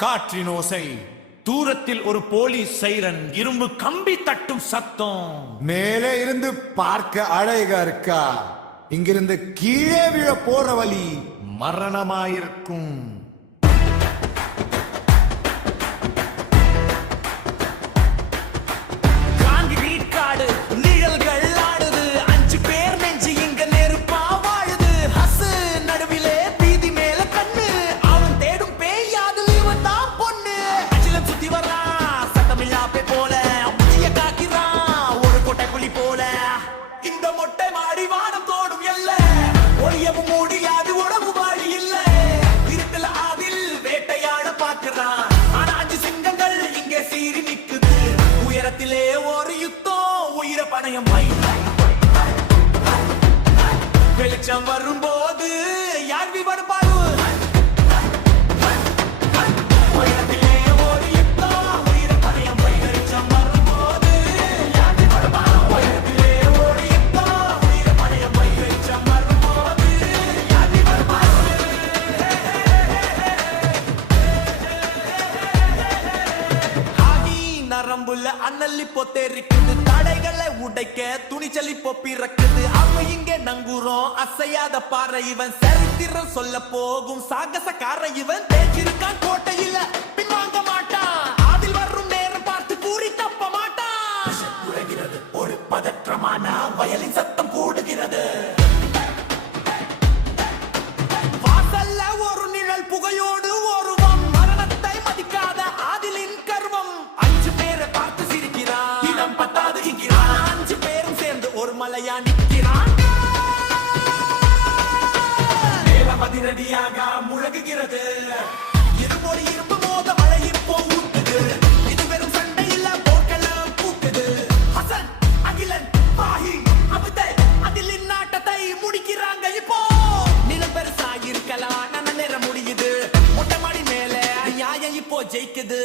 காற்றின் ஓசை, தூரத்தில் ஒரு போலீஸ் சைரன், இரும்பு கம்பி தட்டும் சத்தம். மேலே இருந்து பார்க்க அழகா இருக்கா, இங்கிருந்து கீழே விழ போற வழி மரணமாயிருக்கும். ஒரு யுத்தம், உயிர பணயம். வெளிச்சம் வரும்போது யார் விவரப்பாரு? நரம்புல அனல்லி பொத்தேரிக்குது, தடைகளை உடைக்க துணிச்சலி பொப்பிறக்குது. அவ இங்கே நங்கூரம் அசையாத பாறை இவன், சரித்திரம் சொல்ல போகும் சாகசக்கார இவன். தேச்சிருக்கான் கோட்டையில பின்வாங்க மாட்டான், அதில் வரும் நேரம் பார்த்து கூறி தப்ப மாட்டான். குறைகிறது ஒரு பதற்றமான வயலின் சத்தம் கூடுகிறது. வாசல்ல ஒரு நிழல் புகையோடு ஒருவன், மரணத்தை மதிக்காத ஆதிலின் கர்வம். ஒரு மலையா நிற்கிறான், அதிரடியாக முழங்குகிறது. இருமொழி இரும்பு மோத மழை இப்போ ஊட்டுது, இது வெறும் சண்டை இல்ல போர்க்களம் பூக்குது. ஹசன், அகிலன், பாஹி, அபுதை, அதில் நாட்டத்தை முடிக்கிறாங்க இப்போ. நிலம் பெருசா இருக்கலாம், நான் நேரம் முடியுது. மொட்டை மாடி மேல நியாயம் இப்போ ஜெயிக்குது.